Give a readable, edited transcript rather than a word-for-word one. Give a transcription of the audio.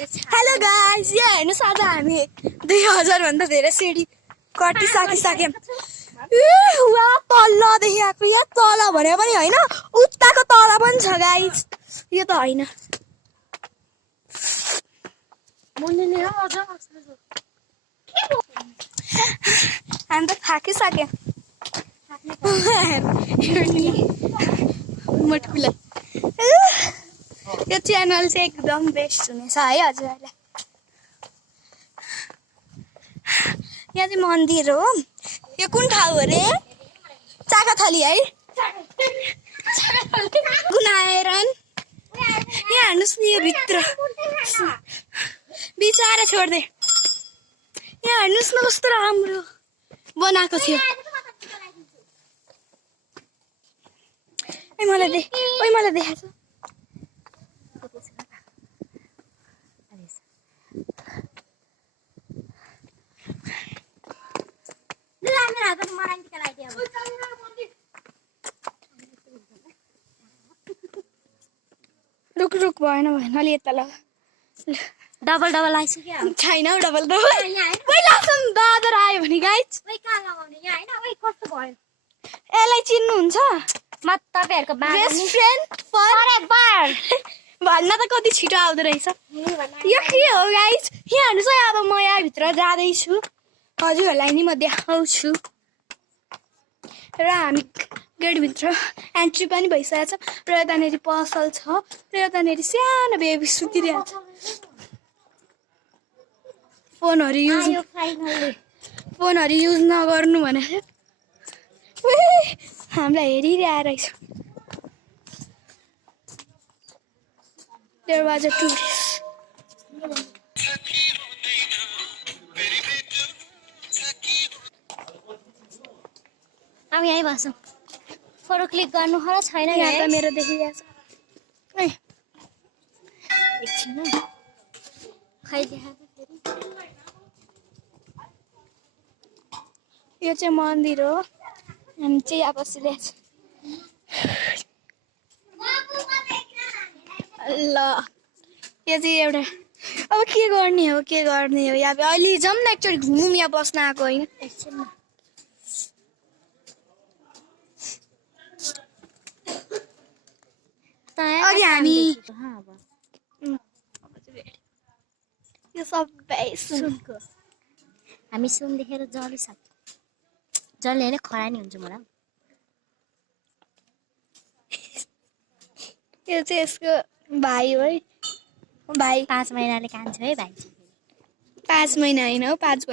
Hello guys, यहाँ हेर्नुहोस् आज हामी 2000 भन्दा धेरै सिडी कटिसकिसक्यौँ। तलदेखि आएको, यहाँ तल भने पनि होइन, उताको तल पनि छ गाइस। यो त होइन, हामी त थाकिसक्यौँ। मटकुलाई यो च्यानल चाहिँ एकदम बेस्ट हुनेछ है हजुरहरूलाई। यहाँ चाहिँ मन्दिर हो। यो कुन ठाउँ हो रे? चाकाथली है, गुनाइरन। यहाँ हेर्नुहोस् न, यो भित्र बिचारा छोड्दे। यहाँ हेर्नुहोस् न कस्तो राम्रो बनाएको थियो। मलाई देखाएको छ। रुक भएन अलि यता लगा। डबल आइसक्यो छैन हौ, डबल दादर आयो भने गाइस यसलाई चिन्नुहुन्छ? तपाईँहरूको बेस्ट फ्रेन्ड फरएभर भन्न त कति छिटो आउँदो रहेछ। यो के हो गाइस? यहाँ हेर्नुहोस् है, अब म यहाँभित्र जाँदैछु, हजुरहरूलाई नि म देखाउँछु। र हामी गेटभित्र एन्ट्री पनि भइसकेको छ। र यतानिर पसल छ, र यतानिर सानो बेबी सुतिरहेको छ। फोनहरू युज नगर्नु भनेर हामीलाई हेरिरहेको रहेछ। दरवाजा टुरिस्ट अब यहीँ बसौँ। फोटो क्लिक गर्नु होला छैन? यहाँ त मेरो देखिरहेको छ। एकछिन खै देखाएको फेरि। यो चाहिँ मन्दिर हो। हामी चाहिँ यहाँ बसिरहेको छ। ल यो चाहिँ एउटा अब के गर्ने हो यहाँ अहिले जाउँ न एकचोटि घुमौँ। यहाँ बस्न आएको होइन। एकछिन अघि हामी यो सबै सुनको। हामी सुन देखेर जलिसक्यो। जसले होइन खरानी हुन्छ मलाई। यो चाहिँ यसको भाइ हो है। भाइ 5 महिनाले कान्छ है भाइ। 5 महिना होइन हौ, 5